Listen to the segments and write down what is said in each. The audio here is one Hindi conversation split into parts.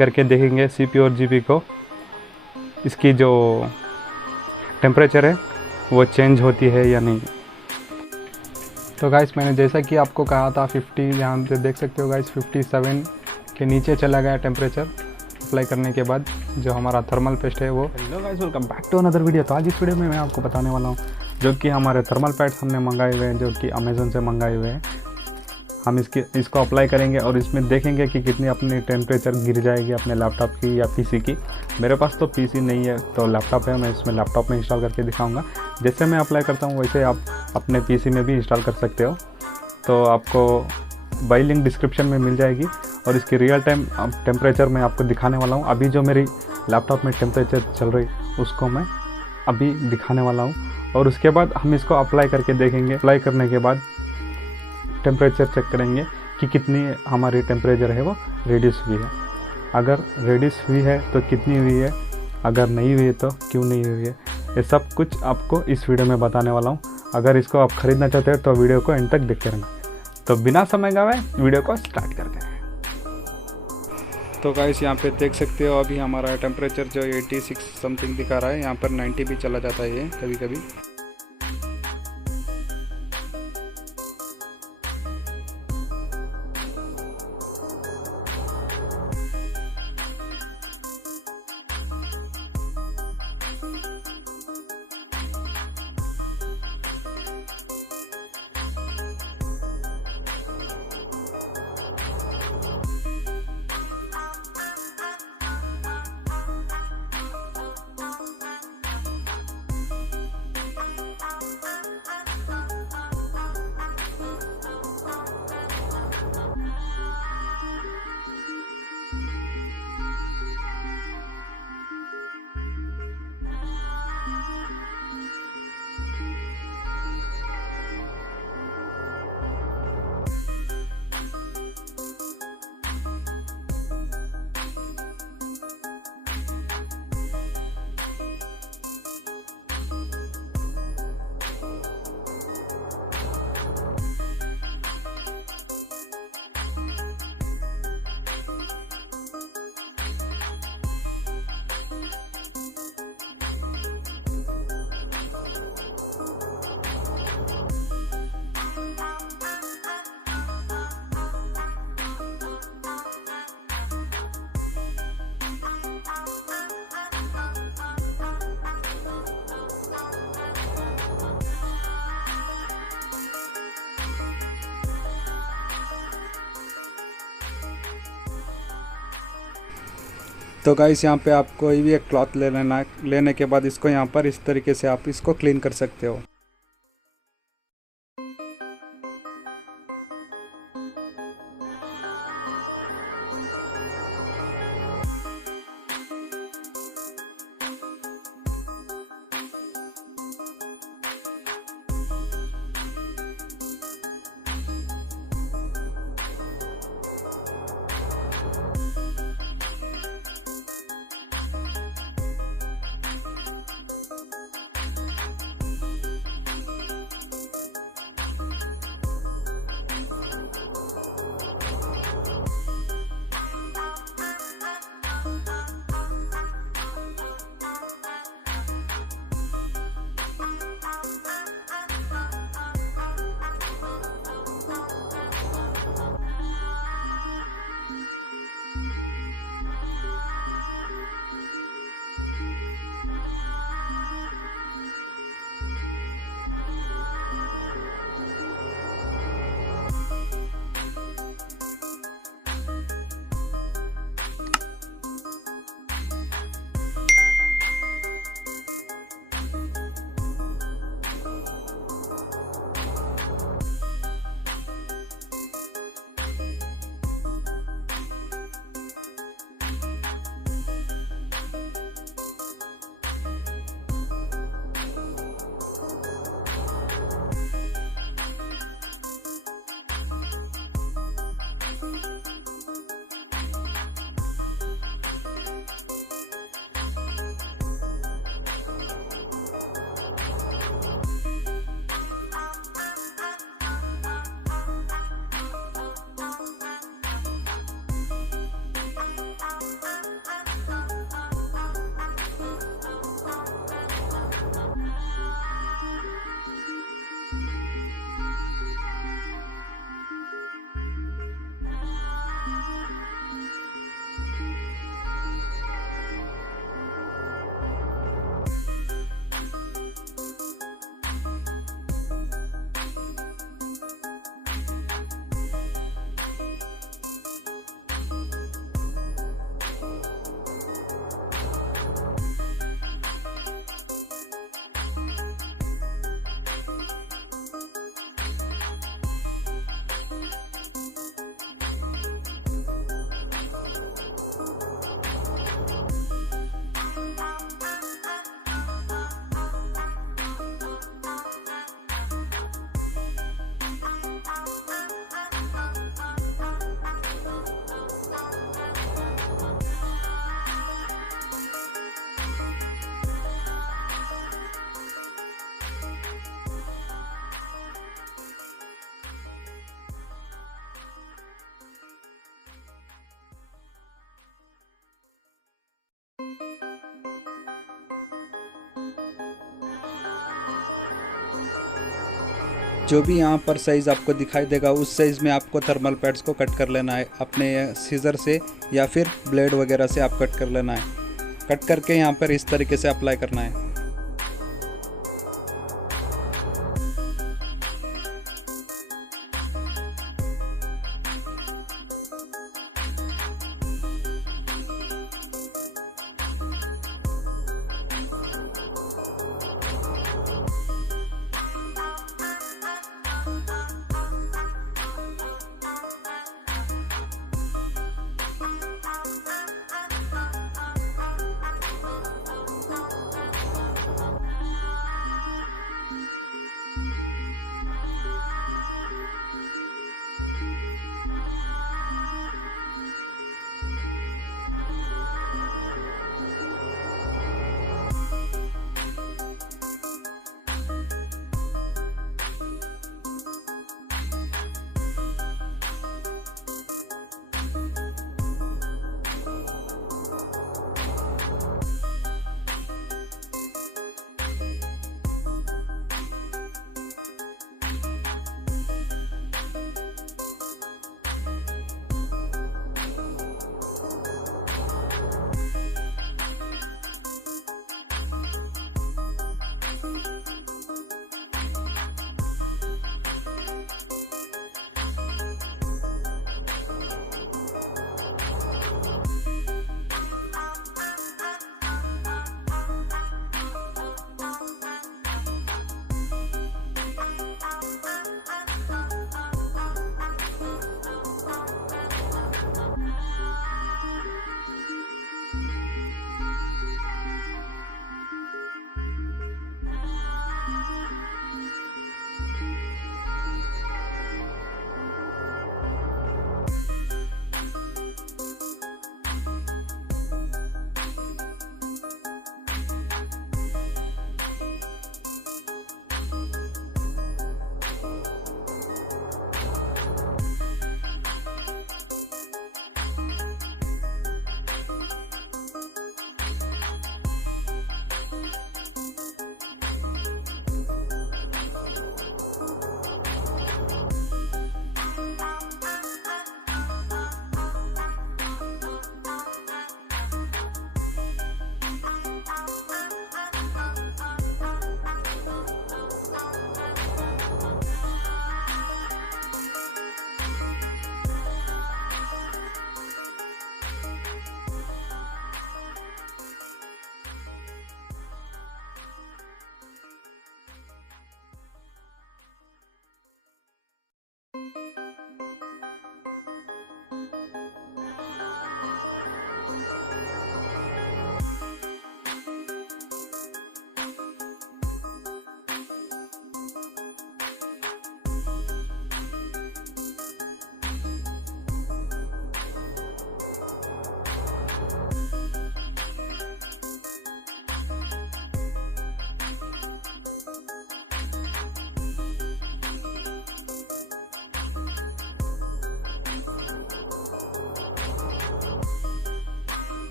करके देखेंगे CPU और GPU को, इसकी जो टेम्परेचर है वो चेंज होती है या नहीं। तो गाइस मैंने जैसा कि आपको कहा था 50, यहाँ पे देख सकते हो गाइस 57 के नीचे चला गया टेम्परेचर अप्लाई करने के बाद जो हमारा थर्मल पेस्ट है वो। Hello guys, welcome back to another video. तो आज इस वीडियो में मैं आपको बताने वाला हूँ जो कि हमारे थर्मल पैड्स हमने मंगाए हुए हैं, जो कि अमेज़न से मंगाए हुए हैं। हम इसको अप्लाई करेंगे और इसमें देखेंगे कि कितनी अपनी टेम्परेचर गिर जाएगी अपने लैपटॉप की या पीसी की। मेरे पास तो पीसी नहीं है, तो लैपटॉप है, मैं इसमें लैपटॉप में इंस्टॉल करके दिखाऊंगा। जैसे मैं अप्लाई करता हूँ वैसे आप अपने पीसी में भी इंस्टॉल कर सकते हो। तो आपको बाई लिंक डिस्क्रिप्शन में मिल जाएगी और इसकी रियल टाइम टेम्परेचर मैं आपको दिखाने वाला हूँ। अभी जो मेरी लैपटॉप में टेम्परेचर चल रही उसको मैं अभी दिखाने वाला हूँ और उसके बाद हम इसको अप्लाई करके देखेंगे। अप्लाई करने के बाद टेम्परेचर चेक करेंगे कि कितनी हमारी टेम्परेचर है वो रिड्यूस हुई है। अगर रिड्यूस हुई है तो कितनी हुई है, अगर नहीं हुई है तो क्यों नहीं हुई है, ये सब कुछ आपको इस वीडियो में बताने वाला हूँ। अगर इसको आप ख़रीदना चाहते हैं तो वीडियो को एंड तक देखते रहना। तो बिना समय गवाए वीडियो को स्टार्ट करते हैं। तो गाइस यहाँ पे देख सकते हो अभी हमारा टेम्परेचर जो 86 समथिंग दिखा रहा है, यहाँ पर 90 भी चला जाता है ये कभी कभी। तो गाइस यहाँ पे आप कोई भी एक क्लॉथ ले लेना, लेने के बाद इसको यहाँ पर इस तरीके से आप इसको क्लीन कर सकते हो। जो भी यहाँ पर साइज़ आपको दिखाई देगा उस साइज़ में आपको थर्मल पैड्स को कट कर लेना है अपने सीज़र से या फिर ब्लेड वगैरह से आप कट कर लेना है। कट करके यहाँ पर इस तरीके से अप्लाई करना है।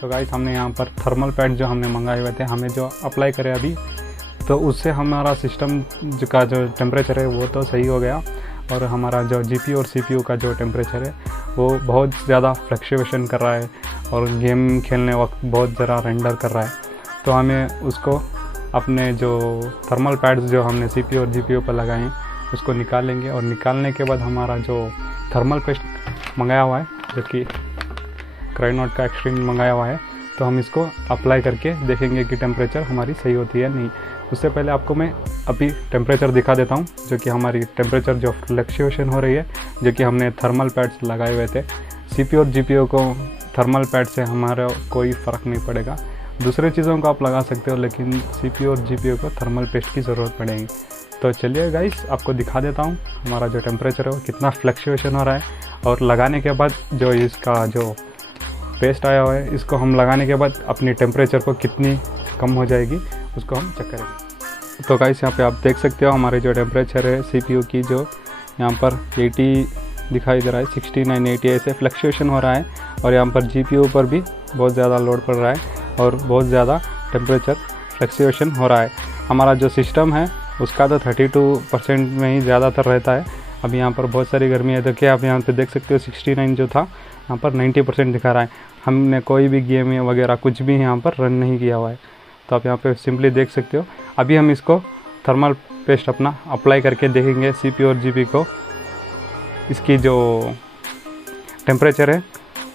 तो गाइस हमने यहाँ पर थर्मल पैड जो हमने मंगाए हुए थे, हमें जो अप्लाई करे अभी, तो उससे हमारा सिस्टम का जो टेम्परेचर है वो तो सही हो गया, और हमारा जो GPU और CPU का जो टेम्परेचर है वो बहुत ज़्यादा फ्लक्चुएशन कर रहा है और गेम खेलने वक्त बहुत ज़रा रेंडर कर रहा है। तो हमें उसको अपने जो थर्मल पैड्स जो हमने CPU और GPU पर लगाए हैं उसको निकालेंगे, और निकालने के बाद हमारा जो थर्मल पेस्ट मंगाया हुआ है जो कि क्रायोनॉट का एक्सट्रीम मंगाया हुआ है, तो हम इसको अप्लाई करके देखेंगे कि टेम्परेचर हमारी सही होती है नहीं। उससे पहले आपको मैं अभी टेम्परेचर दिखा देता हूँ, जो कि हमारी टेम्परेचर जो फ्लक्चुएशन हो रही है, जो कि हमने थर्मल पैड्स लगाए हुए थे। CPU और GPU को थर्मल पैड से हमारा कोई फ़र्क नहीं पड़ेगा, दूसरे चीज़ों को आप लगा सकते हो, लेकिन CPU और GPU को थर्मल पेस्ट की ज़रूरत पड़ेगी। तो चलिए गाइस, आपको दिखा देता हूँ हमारा जो टेम्परेचर है वो कितना फ्लक्चुएशन हो रहा है, और लगाने के बाद जो इसका जो पेस्ट आया हुआ है, इसको हम लगाने के बाद अपनी टेम्परेचर को कितनी कम हो जाएगी उसको हम चेक करेंगे। तो गाइस यहाँ पे आप देख सकते हो हमारे जो टेम्परेचर है CPU की, जो यहाँ पर 80 दिखाई दे रहा है, 69, 80 ऐसे फ्लक्चुएशन हो रहा है, और यहाँ पर GPU पर भी बहुत ज़्यादा लोड पड़ रहा है और बहुत ज़्यादा टेम्परेचर फ्लक्चुएशन हो रहा है। हमारा जो सिस्टम है उसका तो 32% में ही ज़्यादातर रहता है। अब यहाँ पर बहुत सारी गर्मी है, तो क्या आप यहाँ पे देख सकते हो 69 जो था यहाँ पर 90% दिखा रहा है। हमने कोई भी गेम वगैरह कुछ भी यहाँ पर रन नहीं किया हुआ है, तो आप यहाँ पे सिंपली देख सकते हो। अभी हम इसको थर्मल पेस्ट अपना अप्लाई करके देखेंगे CPU और GPU को, इसकी जो टेम्परेचर है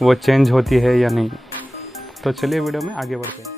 वो चेंज होती है या नहीं। तो चलिए वीडियो में आगे बढ़ते हैं।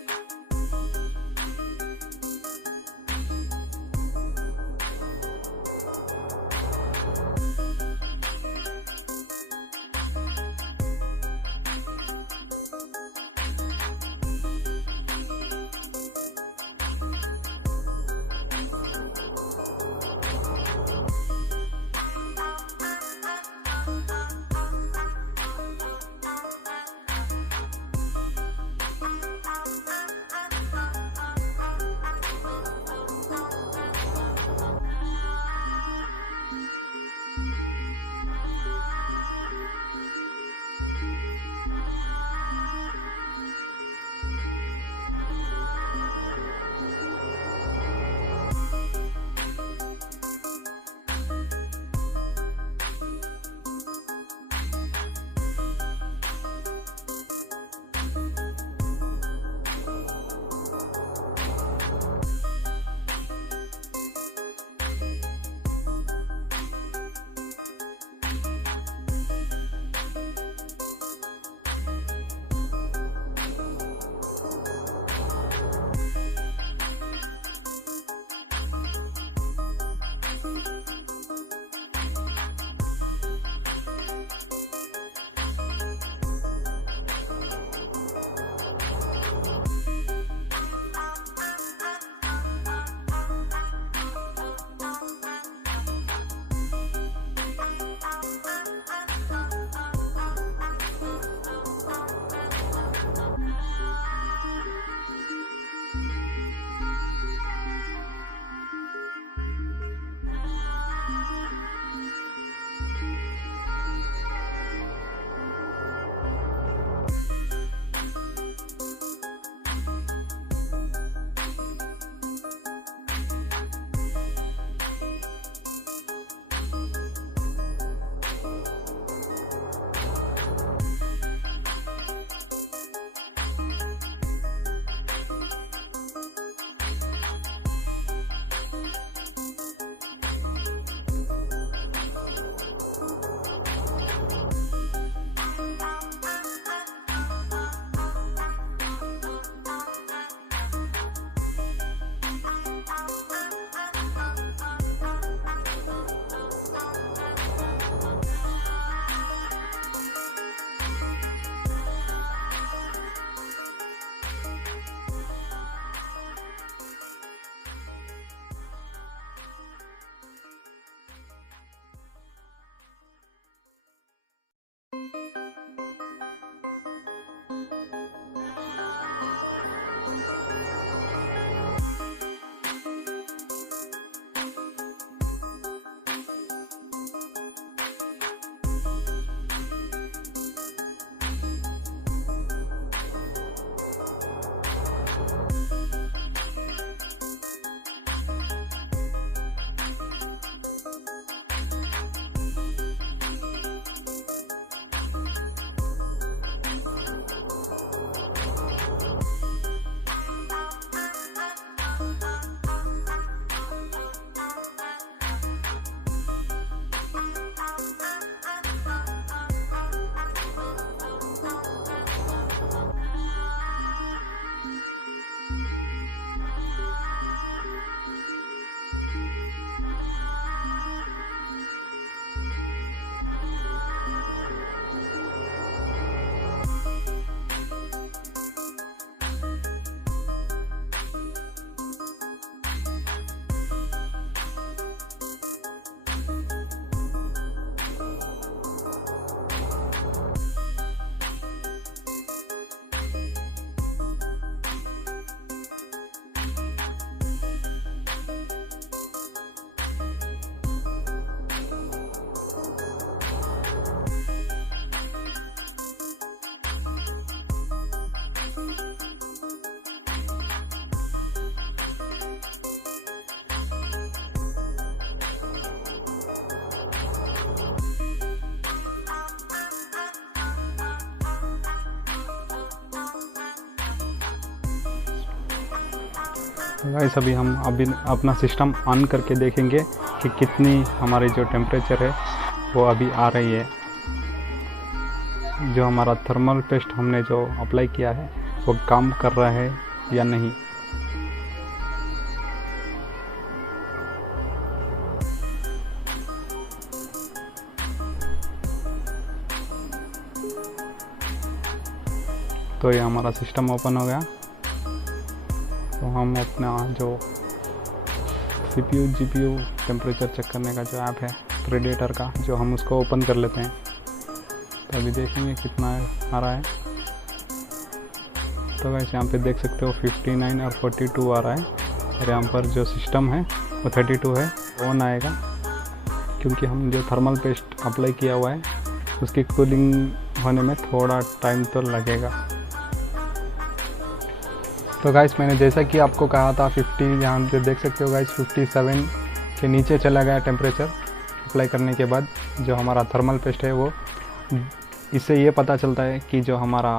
गाइस अभी हम अपना सिस्टम ऑन करके देखेंगे कि कितनी हमारी जो टेम्परेचर है वो अभी आ रही है। जो हमारा थर्मल पेस्ट हमने जो अप्लाई किया है वो काम कर रहा है या नहीं। तो ये हमारा सिस्टम ओपन हो गया। तो हम अपना जो CPU GPU टेम्परेचर चेक करने का जो ऐप है प्रेडेटर का, जो हम उसको ओपन कर लेते हैं। तो अभी देखेंगे कितना आ रहा है। तो वैसे यहाँ पे देख सकते हो 59 और 42 आ रहा है, और यहाँ पर जो सिस्टम है वो 32 है। ऑन आएगा क्योंकि हम जो थर्मल पेस्ट अप्लाई किया हुआ है उसकी कूलिंग होने में थोड़ा टाइम तो लगेगा। तो गाइस मैंने जैसा कि आपको कहा था 50, यहाँ पे देख सकते हो गाइस 57 के नीचे चला गया टेम्परेचर अप्लाई करने के बाद। जो हमारा थर्मल पेस्ट है वो, इससे ये पता चलता है कि जो हमारा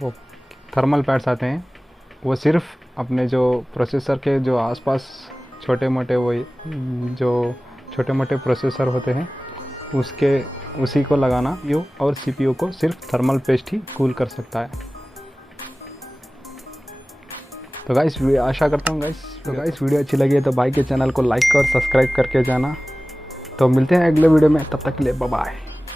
वो थर्मल पैड्स आते हैं वो सिर्फ अपने जो प्रोसेसर के जो आसपास छोटे मोटे प्रोसेसर होते हैं उसी को लगाना और CPU को सिर्फ थर्मल पेस्ट ही कूल कर सकता है। तो गाइस आशा करता हूँ गाइस वीडियो अच्छी लगी है तो भाई के चैनल को लाइक और सब्सक्राइब करके जाना। तो मिलते हैं अगले वीडियो में, तब तक के लिए बाय बाय।